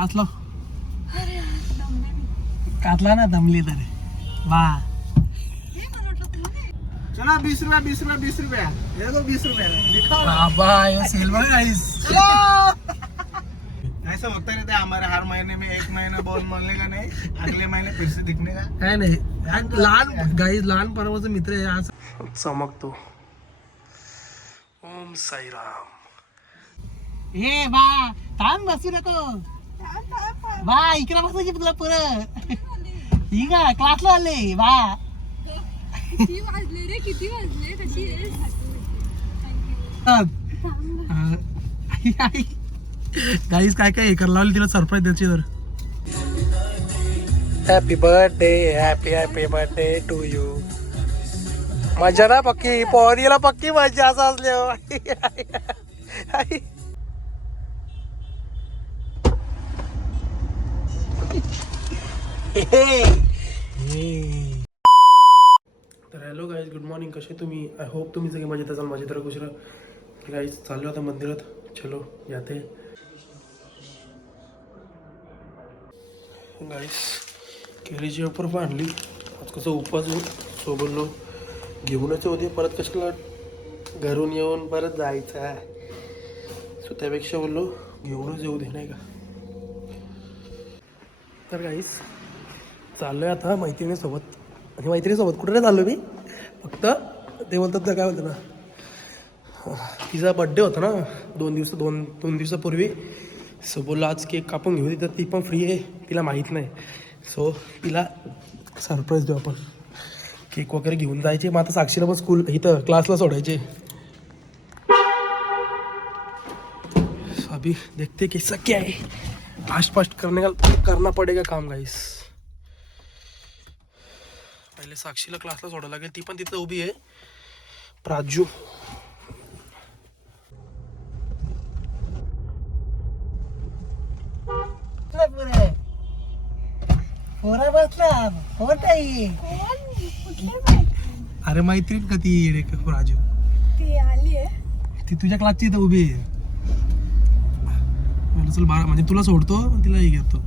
काचला काचला ना दमली तर वा चला 20 रुपया 20 रुपया 20 रुपया देखो 20 रुपया दिखाओ बाबा ये सिल्वर गाइस ऐसा होता रहता है हमारे हर महीने में एक महीना बॉल मिलने का नहीं अगले महीने फिर से दिखने का काय नाही लहान गाईज लहानपणाचा मित्र आहे आज चमकतो ओम साईराम ए बा थांब बसू नको बा इकडे बसायची तुला परत ही का क्लासला आले बा किती वाजले रे किती वाजले कशी गाईज काय काय हे करायला लावली तिला सरप्राईज द्यायची तर हॅपी बर्थडे टू यू मजा ना पक्की पोरीला पक्की मजा असं असल्या तर हॅलो गाईज गुड मॉर्निंग कसे तुम्ही आय होप तुम्ही सगळे मजेत असाल मजेत राहा खुश राहा गाईज चाललो आता मंदिरात चलो जाते गाईस केळीची ऑफर पण आणली आज कसं उपास सो बोललो घेऊनच होते परत कशाला घरून येऊन परत जायचं आहे सो त्यापेक्षा बोललो घेऊनच येऊ दे नाही का तर गाईस चाललो आहे आता मैत्रिणीसोबत आणि मैत्रिणीसोबत कुठे नाही चाललो मी फक्त ते बोलतात तर काय बोलतं ना तिचा बड्डे होता ना दोन दिवसापूर्वी सो बोललो आज केक कापून घेऊ तर ती पण फ्री आहे तिला माहीत नाही सो तिला सरप्राईज देऊ आपण केक वगैरे घेऊन जायचे मग आता साक्षीला पण स्कूल इथं क्लासला सोडायचे सो अभी देखते कैसा क्या है फास्ट करना पडेगा काम गाइस पहिले साक्षीला क्लासला सोडायला लागेल ती पण तिथं उभी आहे प्राजू अरे मैत्रीण का ती रे राजू ती आली आहे ती तुझ्या क्लासची इथं उभी आहे मला चल बारा म्हणजे तुला सोडतो तिला हे घेतो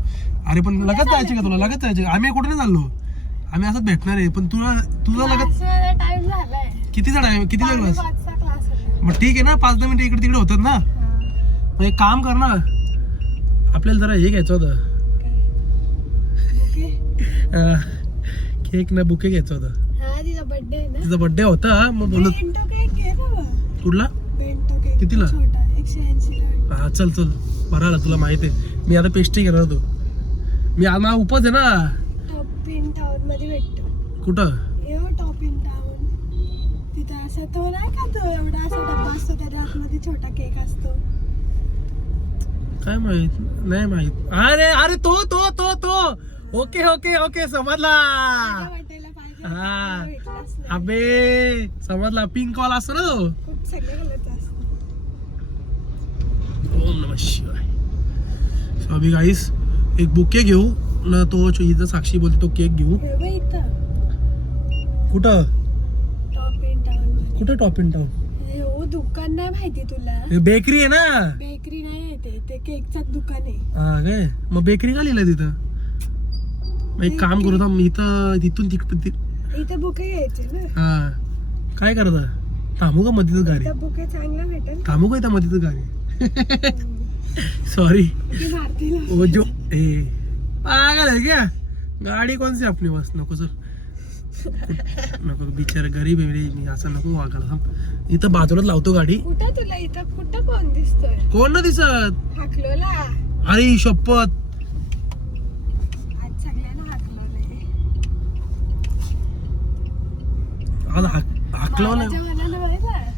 अरे पण लगत जायचे का तुला लगत जायचे आम्ही कुठे नाही चाललो आम्ही असंच भेटणार आहे पण तुला लगत टाइम झालाय कितीचा टाइम कितीचा क्लास क्लास मग ठीक आहे ना 5-10 मिनिटं इकडे तिकडे होतात ना मग एक काम कर ना आपल्याला जरा हे घ्यायचं होतं केक ना बुके घ्यायचं होतं तिचा बर्थडे आहे ना तिचा बर्थडे होता मग बोलत कुठला कितीला हा चल बरं आला तुला माहिती आहे मी आता पेस्ट्री घेणार होतो मी आज मला उपवास आहे ना टॉप इन टाउन मध्ये भेटतो कुठं टॉप इन टाउन तिथं असं तो नाही का तो एवढा असा डब्बा असतो त्याच्या आतमध्ये छोटा केक असतो काय माहित नाही माहित अरे तो ओके समजला वाटायला पाहिजे हा भेटलाच नाही. अबे समजला पिंक कॉल असतो ना तो खूप सगळे कलरचा असतो ओम नमः शिवाय सो अभी गाईस एक बुके घेऊ ना तो इथं साक्षी बोलते तो केक घेऊ हे बघ इथं कुठं टॉप इन टाउन मध्ये कुठं टॉप इन टाउन हो दुकान नाही माहिती तुला बेकरी आहे ना बेकरी नाही आहे ते केकचं दुकान आहे हा काय मग बेकरी का लिहिलं तिथं मग एक काम करू थांब तिथून इथं बुके घ्यायचे ना हा काय करता थांबू का मध्येच गाडी इथं बुके चांगलं भेटेल थांबू का इथं मध्येच गाडी सॉरी ती मारतीला ओ जो ए पागल है क्या गाडी कौन सी अपनी बस नको सर नको बिचारा गरीब आहे रे मी असं नको वागायला थांब इथं बाजूलाच लावतो गाडी कुठं तुला इथं कुठं कोण दिसतोय कोण ना दिसत हाकलोला अरे शपथ आज सगळ्यांना हाकलोलंय आज हाकलवलं मनाला माहित आहे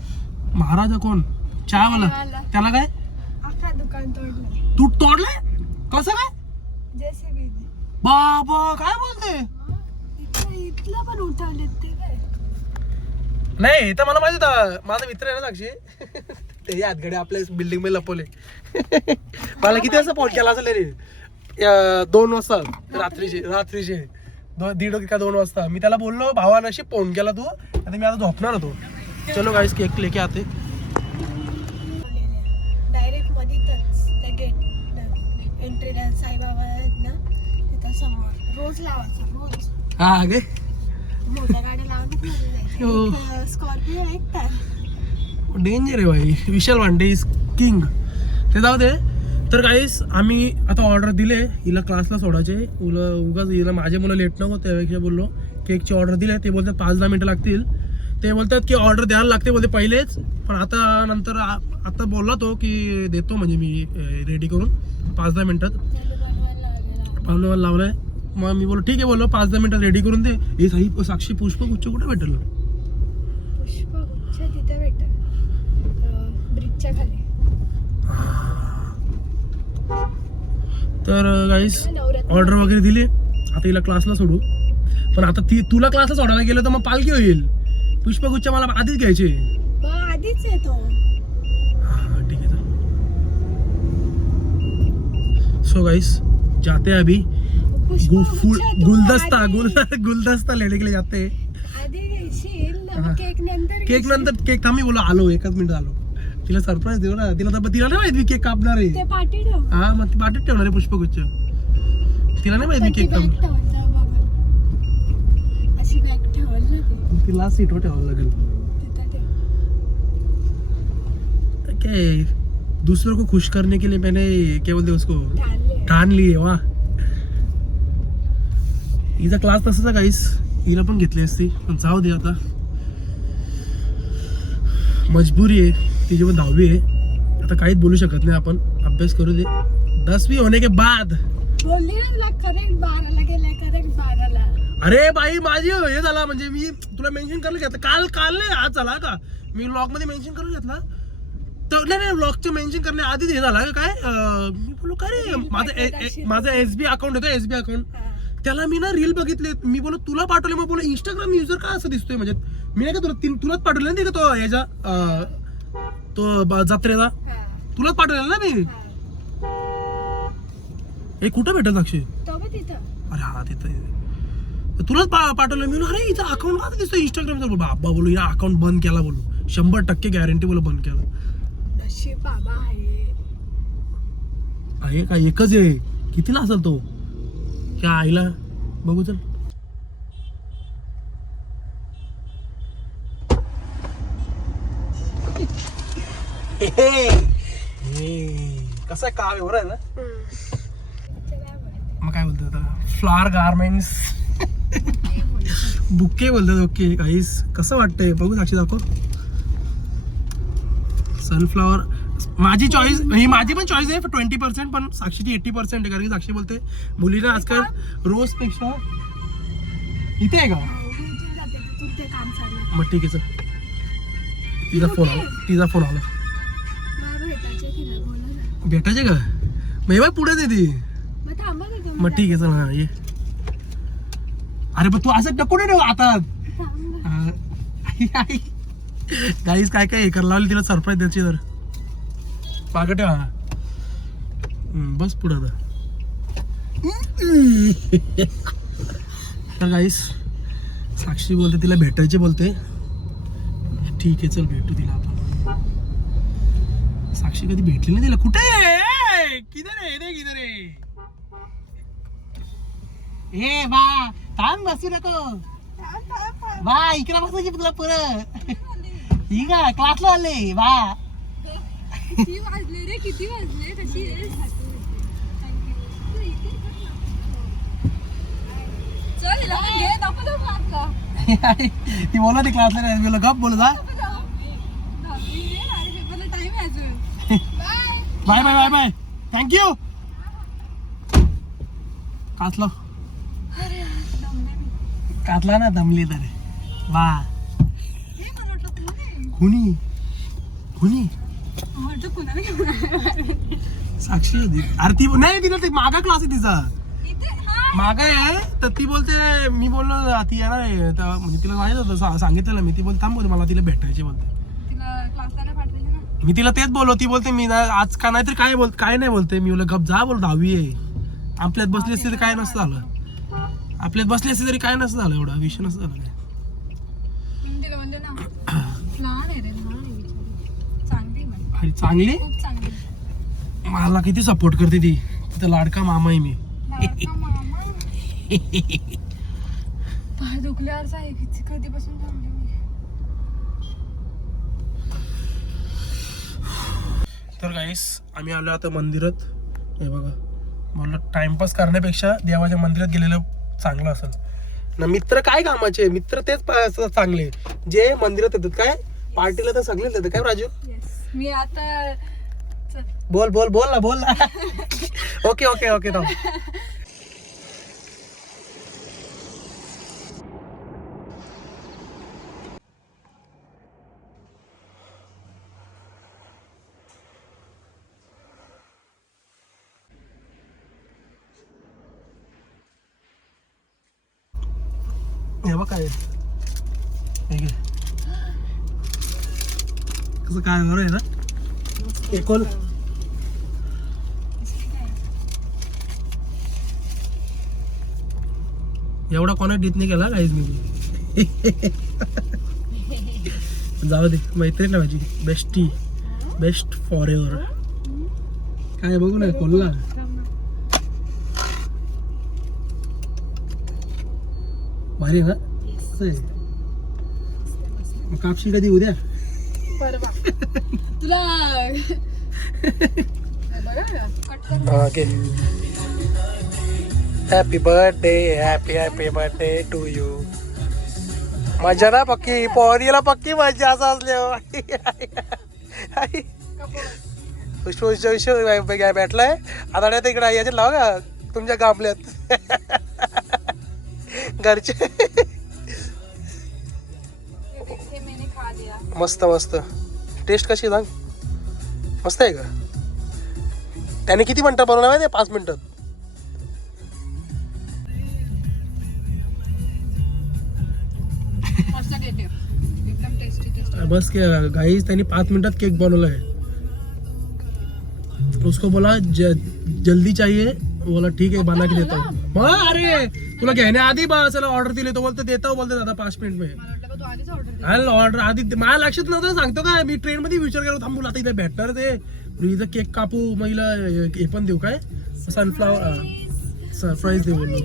महाराजा कोण चहावाला चहावाला. त्याला काय अख्खा दुकान तोडलं तू तोडलाय कसं काय JCB ने. बाबा काय बोलते इथलं पण उठवलेत ते काय नाही तर मला माहिती होतं माझा मित्र आहे ना साक्षी ते हातगडे आपल्या बिल्डिंग मध्ये लपवले मला किती वाजता फोन केला असेल रे 2 वाजता रात्रीचे 1:30 का 2 वाजता मी त्याला बोललो भावा नशी फोन केला तू आता मी आता झोपणार होतो चलो गाइस केक लेके आते डायरेक्ट मधीतच त्या गेट एंट्रीला साईबाबा आहेत ना तिथं समोर रोज लावायचा रोज हा गे मोठ्या गाड्या हो. लावून स्कॉर्पिओ ऐकतात डेंजर आहे भाई. विशाल वांडे इज किंग. ते जाऊ दे. तर काहीच आम्ही आता ऑर्डर दिले हिला क्लासला सोडायचे. उगाच हिला माझे मुलं लेट नको त्यापेक्षा बोललो केकची ऑर्डर दिले. ते बोलतात 5-10 मिनिटं लागतील. ते बोलतात की ऑर्डर द्यायला लागते बोलते पहिलेच, पण आता नंतर आता बोलला तो की देतो म्हणजे मी रेडी करून 5-10 मिनिटात बनवायला लावलंय. मग मी बोललो ठीक आहे बोललो 5-10 मिनिटात रेडी करून दे. हे साक्षी पुष्पगुच्छ कुठे भेटेल? पुष्पगुच्छ तिथे भेटेल ब्रिजच्या खाली. तर गाईस ऑर्डर वगैरे दिली. आता हिला क्लासला सोडू. पण आता तुला क्लासला सोडायला गेलं तर मग पालखी होईल. पुष्पगुच्छ मला आधीच घ्यायचे. आधीच येतो. ठीक आहे. सो गाइस जाते हैं अभी. गुलदस्ता लेने के लिए जाते हैं. केक नंतर केक थांबी बोलो आलो 1 मिनिट आलो. तिला सरप्राईज देऊ ना. तिला नाही माहित मी केक कापणार आहे. हा मग ती पाठीत ठेवणार आहे पुष्पगुच्छ. तिला नाही माहित मी केक कापणार. तिला सीटवर ठेवावं लागेल. क्या दूसरों को खुश करने के लिए मैंने क्या बोलते उसको ठान लिए. वाह. हिचा क्लास तसाच गाईस. हिला पण घेतली असती पण जाऊ दे आता मजबुरी आहे. तिची पण 10वी आहे. आता काहीच बोलू शकत नाही आपण. अभ्यास करू दे. 10वीं होने के बाद बोलली ना तुला करेक्ट 12ला गेलाय करेक्ट 12ला. अरे बाई माझी हे झाला म्हणजे मी तुला मेन्शन करून घेतलं काल नाही आज झाला का मी व्लॉग मध्ये मेन्शन करून घेतला तर नाही व्लॉगचं मेन्शन करण्या आधीच हे झाला काय मी बोललो काय रे माझं SB अकाउंट होतं SB अकाउंट त्याला मी ना रील बघितले. मी बोललो तुला पाठवले. मग बोललो इंस्टाग्राम युजर का असं दिसतोय म्हणजे मी नाही का तुलाच पाठवलं नाही का तो याचा तो जत्रेचा तुलाच पाठवलेला ना मी. हे कुठं भेटल साक्षी? अरे हा तिथं तुलाच पाठवलं. मी अरे हिचा अकाउंट का दिसतो इंस्टाग्रामचा. बाबा बोलू या अकाउंट बंद केला बोलू 100% गॅरंटी बोलू बंद केला. बाबा आहे का एकच आहे. कितीला असेल तो क्या आईला बघू चल. कसं काम आहे बरं आहे ना. मग काय बोलतात आता फ्लॉवर गार्मेंट्स बुके बोलतात. ओके गाईस कसं वाटतंय बघू साक्षी दाखव. सनफ्लॉवर माझी चॉईस ही माझी पण चॉईस आहे 20% पण साक्षीची 80% आहे. कारण की साक्षी बोलते मुलीला आजकाल रोज पेक्षा इथे आहे का मग ठीक आहे चल. तिचा फोन आला भेटायचे का मग बाय पुढे दे ती. मग ठीक आहे चल. हा ये. अरे पण तू असं कुठे ठेव आता गाईस काय काय हे करायला लावली तिला सरप्राईज द्यायची. तर पाग ठेवा बस पुढे तर गाईस साक्षी बोलते तिला भेटायचे बोलते. ठीक आहे चल भेटू तिला आपण. साक्षी कधी भेटली नाही तिला. कुठे किधर आहे ए बा थांब बसू नको बा इकडे बसायची तुला परत ठीक आहे क्लासला आले बा. किती वाजले कशी ती बोला ती क्लासला नाही गप बोल जा. Bye bye bye bye thank you. कातला ना दमली तर वा कुणी साक्षी अरे ती नाही तिला ते मागा क्लास आहे तिचा मागा आहे तर ती बोलते मी बोललो ती येणार आहे म्हणजे तिला माहित होतं सांगितलं मी. ती बोलते थांब बोलते मला तिला भेटायचे बोलते. मी तिला तेच बोललो. ती बोलते मी आज का नाही तर काय नाही बोलते. मी बोललो गप जा बोल 10वी आहे. आपल्यात बसली असते तर काय नसतं झालं. आपल्यात बसली असते तरी काय नसतं झालं. एवढा विषय नसतं झालं काय. चांगली मला किती सपोर्ट करते ती तिचा लाडका मामा आहे मी. लाडका मामा. पाय दुखल्यावरच आहे कधीपासून थांबले मी. तर गाईस आम्ही आलो आता मंदिरात. हे बघा, मला टाइमपास करण्यापेक्षा देवाच्या मंदिरात गेलेलं चांगलं असेल ना. मित्र काय कामाचे, मित्र तेच चांगले जे मंदिरात येतात. काय पार्टीला तर सगळेच येतात काय राजू? मी आता बोल बोल बोल ना, बोल ना. ओके ओके ओके थांब. हे बघ काय हे घे. कसं काय बरं आहे ना एकोल. एवढा कोणा डीत नाही केला काहीच मी. जाऊ दे, मैत्रीण ना माझी, बेस्टी, बेस्ट फॉर एव्हर. काय बघू ना कोल्हा. भारी आहे ना. कसं आहे मग कापशी कधी उद्या? परवा तुला okay. Happy birthday, happy happy birthday to you. मजा ना पक्की, पोरीला पक्की मजा असं असल्यावर. पुष्प भेटलाय आता नाही इकडे याच्यात लावा का तुमच्या गाबल्यात घरचे. मस्त मस्त. टेस्ट कशी सांग? मस्त आहे का? त्याने किती मिनिटं बनवणार माहिती? 5 मिनिटात. बस के गाइस त्यांनी 5 मिनिटात केक बनवला है. उसको बोला जल्दी चाहिए, बोला ठीक है बना के देता हूँ. हाँ अरे तुला घेण्या आधी चला ऑर्डर दिली तो बोलते देता हूँ, बोलते दादा 5 मिनिट में. ऑर्डर आधी माझ्या लक्षात नव्हतं. सांगतो काय मी ट्रेन मध्ये विचार केला थांबू आता इथे भेटणार ते इथं केक कापू महिला हे पण देऊ काय सनफ्लावर सरप्राइज दे बोललो.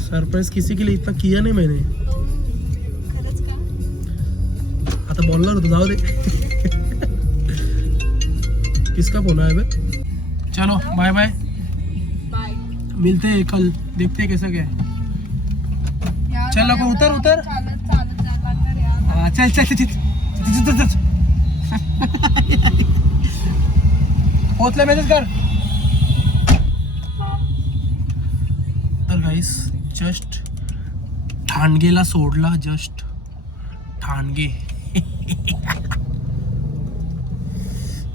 सरप्राइज किसी के लिए इतना किया नहीं मैंने. आता बोलणार होतो जाऊ दे. किसका फोन है बे? चलो बाय बाय, मिलते हैं कल, देखते हैं कैसा क्या है. चलो को उतर उतर. हाँ चल चल चल चल. पोचले मेसेज कर. तर गाईस जस्ट ठाणगेला सोडला. जस्ट ठाणगे.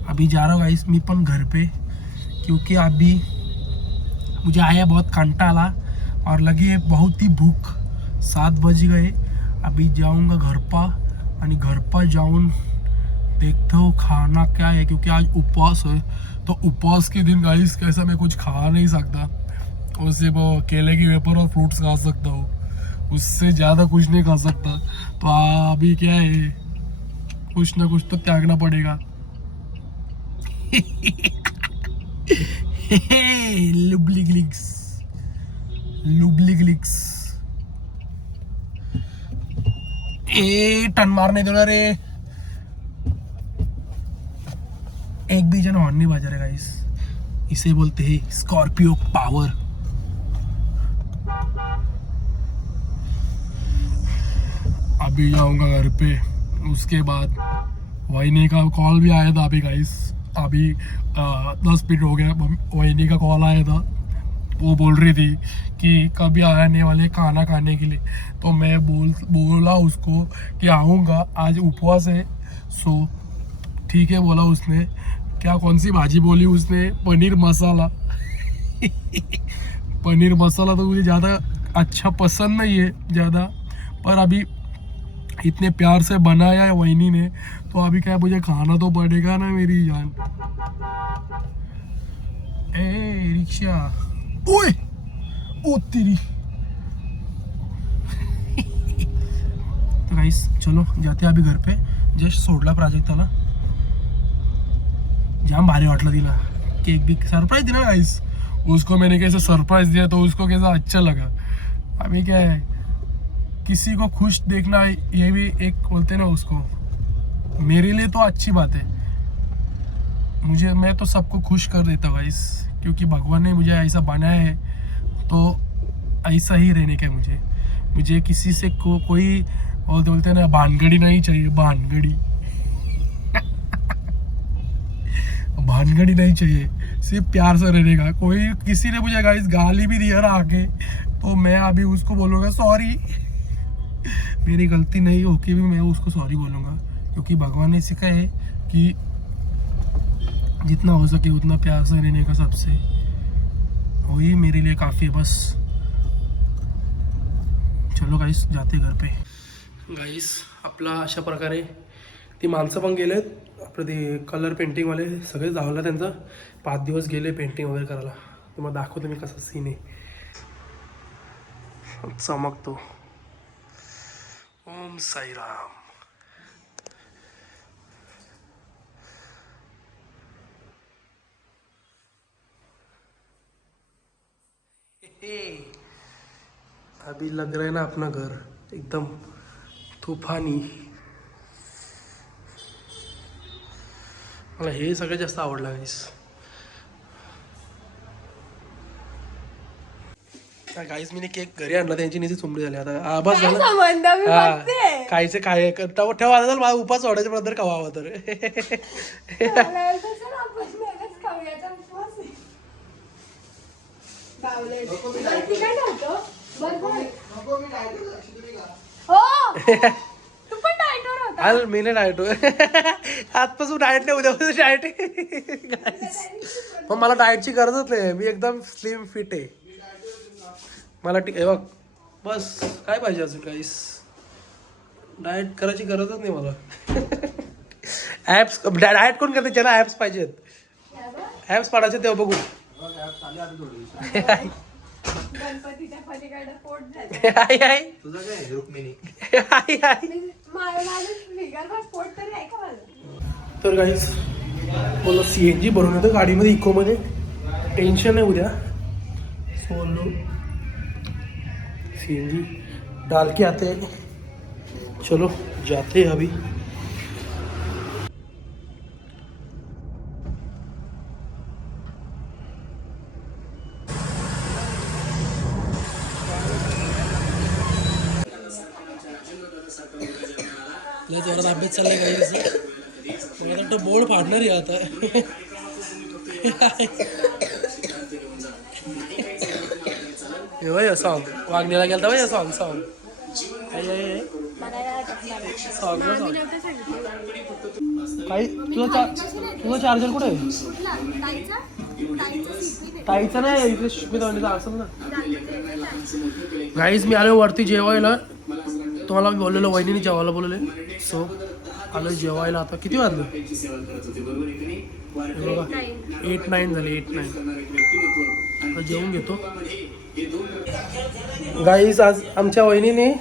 अभी जा रहा हूँ गाइस मैं पण घर पे, क्योंकि अभी मुझे आया बहुत कंटाला और लगी है बहुत ही भूख. 7 बज गए. अभी जाऊंगा घर पा और घर पर जाऊन देखता हूँ खाना क्या है, क्योंकि आज उपवास है. तो उपवास के दिन गाइस कैसा मैं कुछ खा नहीं सकता, और सिर्फ केले की वेपर और फ्रूट्स खा सकता हूँ, उससे ज़्यादा कुछ नहीं खा सकता. तो अभी क्या है कुछ ना कुछ तो त्यागना पड़ेगा. लुब्लिग्लिक्स लुब्लिग्लिक्स. ए टन मारने दो रे. एक भी जन हॉर्न नहीं बजा रहा गाइस. इसे बोलते हैं स्कॉर्पियो पावर. अभी जाऊंगा घर पे, उसके बाद वहीनी का कॉल भी आया था अभी गाइस. अभी 10 मिनट हो गया. वहीनी का कॉल आया था, वो बोल रही थी कि कभी आने वाले खाना खाने के लिए. तो मैं बोला उसको कि आऊँगा, आज उपवास है. सो ठीक है बोला उसने. क्या कौन सी भाजी बोली उसने? पनीर मसाला. पनीर मसाला तो मुझे ज़्यादा अच्छा पसंद नहीं है ज़्यादा, पर अभी इतने प्यार से बनाया है वहीनी ने, तो अभी क्या मुझे खाना तो पड़ेगा ना मेरी जान. ए रिक्शा. ओए ओ तेरी. तो गाइस चलो जाते अभी घर पे. जस्ट सोडला प्राजक्ताला. जाम भारी वाटलं तिला. केक भी सरप्राइज दिया ना गाइस उसको, मैंने कैसे सरप्राइज दिया तो उसको कैसा अच्छा लगा। अभी क्या है, किसी को खुश देखना ये भी एक बोलते हैं ना उसको, मेरे लिए तो अच्छी बात है। मैं तो सबको खुश कर देता हूँ गाइस, क्योंकि भगवान ने मुझे ऐसा बनाया है तो ऐसा ही रहने का है। मुझे किसी से कोई बोलते हैं ना भानगड़ी नहीं चाहिए, भानगड़ी नहीं चाहिए, सिर्फ प्यार से रहने का। कोई किसी ने मुझे गाइस गाली भी दिया ना आके, तो मैं अभी उसको बोलूँगा सॉरी, मेरी गलती नहीं होके भी मैं उसको सॉरी बोलूँगा, क्योंकि भगवान ने सिखाया है कि जितना हो सके उतना प्यार से रहने का सबसे, वही मेरे लिए काफ़ी है बस। चलो गाईस जाते घर पे। गाईस आपला अशा प्रकारे ती माणसं पण गेलेत, आपलं ते कलर पेंटिंगवाले सगळे जावलं, त्यांचं 5 दिवस गेले पेंटिंग वगैरे करायला। तुम्हाला दाखवतो मी कसं सीन आहे, चमकतो। ओम साईराम। अभी लग रहा है ना अपना घर एकदम तूफानी। मला हे सगळ्यात जास्त आवडलं गाईस। गाईस मी केक घरी आणला, त्यांची निधी चुंबडी झाली आता बस झालं। खायचं काय ठेवा आता मला उपास सोडायच्या बद्दल कवावं तर अल मी नाही डायट आजपासून डाएट नाही, उद्यापासून डाएट पण मला डाएटची गरजच नाही, मी एकदम स्लिम फिट आहे। मला ठीक आहे बघ, बस काय पाहिजे अजून काहीच, डाएट करायची गरजच नाही मला। ॲप्स डाएट कोण करते, ज्यांना ॲप्स पाहिजेत, ॲप्स पाडायचे तेव्हा बघू। गणपतीच्या पलीकडे पोट झालं तुझं काय रुक्मिणी पोट तरी आहे का माझं। तर गाईस बोला CNG भरून येतो गाडीमध्ये, इकोमध्ये टेन्शन आहे उद्या। सोलो CNG डाल के आते हैं, चलो जाते हैं अभी। लय जोरात अभ्यास चाललाय गाईस, मला वाटतं बोर्ड फाडणार आहे आता। हे सॉन्ग वागणीला गेलता वय सॉन्ग सॉन्ग काही तुझा चार्जर कुठे आहे? ताईचा नाही इकडे शिकविता असेल ना। गाईज मी आलो वरती जेवायला, तुम्हाला मी बोललेलो वहिनीने जेवायला बोलले, सो आलो जेवायला। आता किती वाजलं बघा, 8-9 झाले, 8-9। आता जेवून घेतो। गाईस आज आमच्या वहिनीने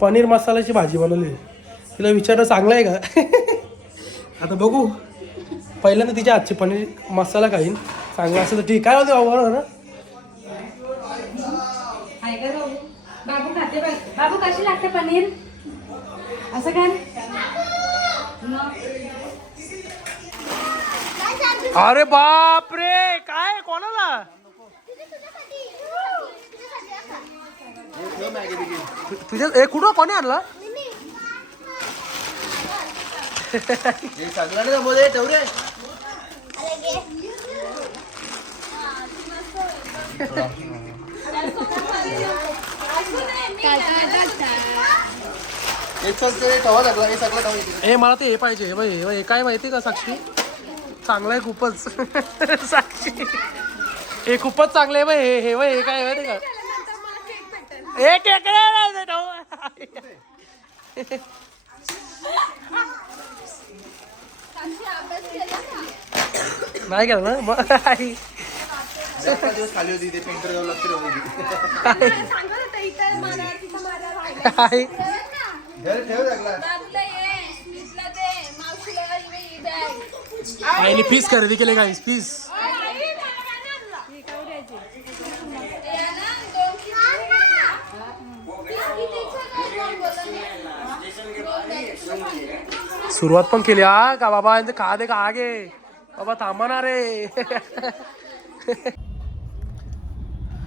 पनीर मसाल्याची भाजी बनवली, तिला विचारलं चांगलं आहे का? आता बघू, पहिल्यांदा तिच्या हातची पनीर मसाला खाईन, चांगला असेल तर ठीक। काय होते बरोबर ना? बाबू खाते, बाबू कशी लागते पनीर? असं काय? अरे बाप रे, काय कोणाला? तुझ्या हे कुठं कोणी आणला? हे मला ते हे पाहिजे, हे काय माहिती का साक्षी? चांगलं आहे खूपच साक्षी, हे खूपच चांगलं आहे बाई। हे हे काय माहिती का? हे नाही केलं ना मग खाली होती ते पेंटर आईने फीस खरेदी केली गाईस, फीस सुरुवात पण केली हा का बाबा यांचं खा दे का आगे बाबा थांबा ना रे.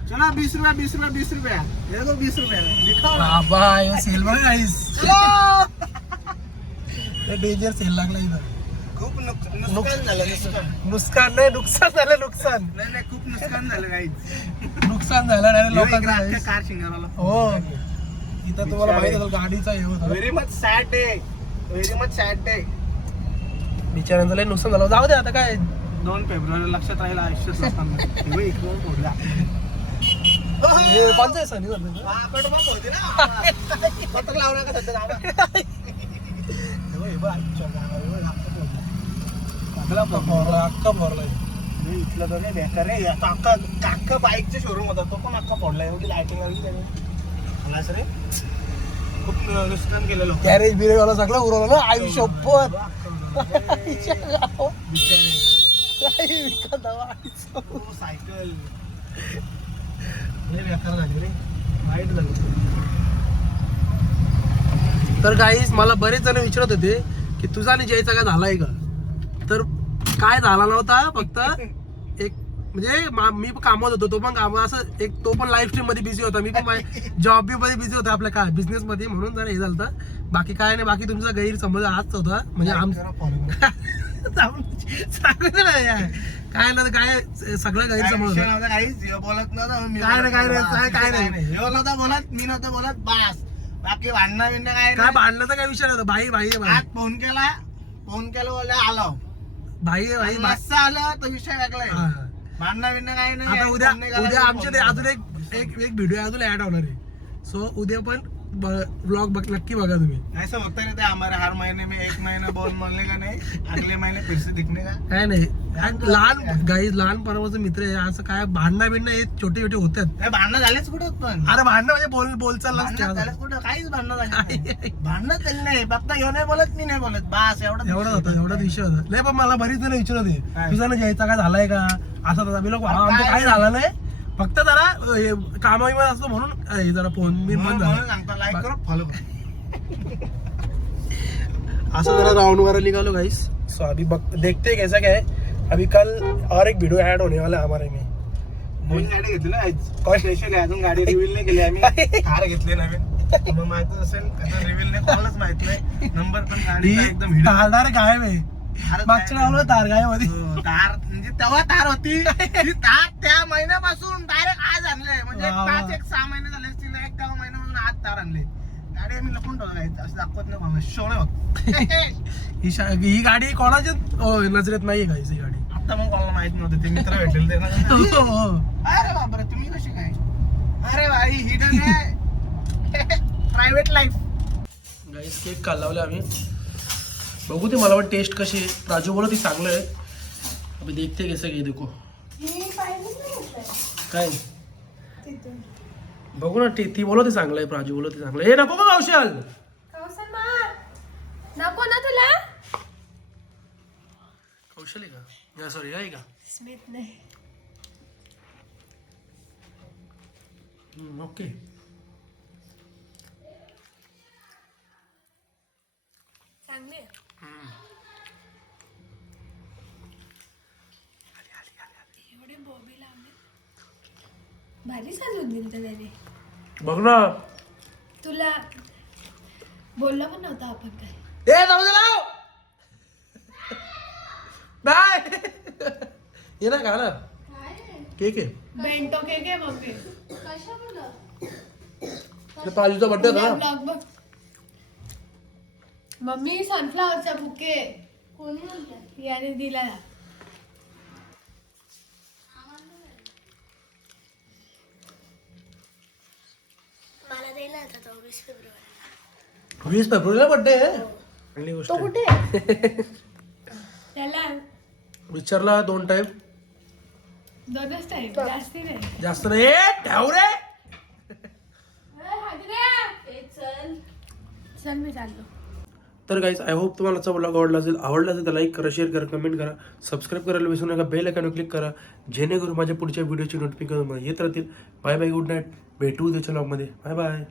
चला 20 रुपया 20 रुपया 20 रुपया ये तो 20 रुपया दिखाओ बाबा हे सेल बघ गाईस. डेंजर सेल लागला इथं. खूप नुकसान झालं नुकसान नाही नुकसान झालं नुकसान नाही खूप नुकसान झालं काही नुकसान झालं नाही लोकांचं. कार शिंगाला हो इथं तुम्हाला माहित असेल गाडीचा हे होता. व्हेरी मच सॅड डे बिचाऱ्यांचं लय नुकसान झालं. जाऊ दे आता काय 2 फेब्रुवारी लक्षात राहील आयुष्यात लोकांना. इकडून फोडला हे कोणतं सण आहे झालं? पत्र लावणार का सध्या अख्खा भरलाय इथलं तर नाही बेकार रे. अख्खा बाईकचा शोरूम होता तो पण अख्खा फोडला. एवढी लायटिंग लागली त्याने मला सर खूप नुकसान केलेलं. गॅरेज बिरेजवाला सगळं उरवलं ना आयुष्यभर. सायकल बेकार झाली रे. वाईट झालं. तर गाईस मला बरेच जण विचारत होते की तुझा आणि जयचा काय झालाय का. तर काय झाला नव्हता. फक्त एक म्हणजे मी पण कामात होतो तो पण काम असं एक तो पण लाईफ स्ट्रीम मध्ये बिझी होता. मी पण जॉब बी मध्ये बिझी होता आपल्या काय बिझनेस मध्ये म्हणून जरा हे झालं. बाकी काय नाही. बाकी तुमचा गैरसमज हाच होता म्हणजे काय ना काय सगळं गैरसमज होतं. बोलत काय नाही. बोलत मी नव्हतं बोलत बस. बाकी भांडणं बिंडणं काय भांडण्याचा काय विषय नव्हता. भाई भाई आज फोन केला बोलले आलो भाई भाई मस्त आलं तर विषय वेगळा आहे. भांडणं बिंडणं काय नाही. आता उद्या आमच्या ते अजून एक व्हिडिओ अजून ऍड होणार आहे. सो उद्या पण ब्लॉग नक्की बघा तुम्ही. ऐसा होता रहता है हमारे हर महीने में 1 महीना बोल बोलने का नहीं अगले महीने फिर से दिखने का. काय नाही लहान गाईज लहानपणापासून मित्र आहे. असं काय भांडणं बिंडणं हे छोटे छोटे होतात. भांडणं झालेच कुठं पण. अरे भांडणं म्हणजे बोलचाल भांडणं झालेच कुठं काहीच भांडणं झाले भांडणं झाली नाही. फक्त ह्यो नाही बोलत मी नाही बोलत बस एवढं होता एवढाच विषय होता. नाही पण मला बरीच जण विचारत होते तुझा ना घ्यायचा काय झालाय का असं तसा. मी लोक आमचं काय झालं नाही. फक्त जरा कामाविमा असतो म्हणून जरा फोन मी बंद झाला. सांगता लाईक करो फॉलो असं जरा राउंड वगैरह निकालो गाइस. सो अभी देखते हैं कैसा क्या है. अभी कल और एक वीडियो ऐड होने वाला है हमारे में. नवीन गाडी घेतली ना आज स्पेशल आहे. अजून गाडी रिव्हील नाही केली आम्ही. कार घेतली नवीन. मग माहित असेल रिव्हील नाही कोणालाच माहित नाही. नंबर पण गाडीचा एकदम हिडन. तारदार गायब आहे. मागच्या वेळेला तार गायब होती. तार म्हणजे तेव्हा तार होती. ती तार त्या महिन्यापासून डायरेक्ट आज आणले. म्हणजे 5-6 महिने झाले असतील. 1 महिन्यापासून आज तार आणले. गाडी आम्ही लपून ठेवलं असं दाखवत नाही मला. शोळे बघ ही गाडी कोणाच्याच नजरेत नाहीये गाईस. ही गाडी आता मग कोणाला माहित नव्हतं. ते मित्र भेटलेले ते ना. अरे बापरे तुम्ही कशी काय. अरे भाई हिडन आहे प्रायव्हेट लाईफ. गाईस केक काल लावले आम्ही. बघू ते मला पण टेस्ट कशी आहे. राजू बोला ती चांगलं आहे. अभी देखते कैसे घे देखो काय बघू ना. ती बोलत ते चांगलं आहे. प्राजू बोलत ते चांगलं आहे. हे नको का कौशल नको ना तुला. कौशल आहे का सॉरी आहे का स्मित नाही. ओके चांगले एवढे बॉबी लावले. भारी सजवून दिली तर त्याने. बघ ना. तुला बोलला पण नव्हता आपण काय. ए जाऊ दे लाव. बाय ये ना खा ना. केक आहे. बेंटो केक आहे मम्मी. प्राजूचा बर्थडे होता ना. ब्लॉग बघ. मम्मी सनफ्लावरचा बुके कोणी याने दिला. मला दिला होता तो 20 फेब्रुवारी. 20 फेब्रुवारीला बर्थडे आहे. चांगली गोष्ट आहे. कुठे त्याला विचारला 2 टाइम. 2च टाइम जास्ती नाही. जास्त नाही. ठेव रे. चल मी चाललो. तर गाईज आय होप तुम्हाला आजचा ब्लॉग आवडला असेल तर लाईक करा, शेअर करा, कमेंट करा, सबस्क्राईब करायला विसरू नका. बेल आयकॉनवर क्लिक करा जेणेकरून माझ्या पुढच्या व्हिडिओची नोटिफिकेशन येत राहतील. Bye bye, good night. भेटू त्याच्या ब्लॉगमध्ये. Bye bye.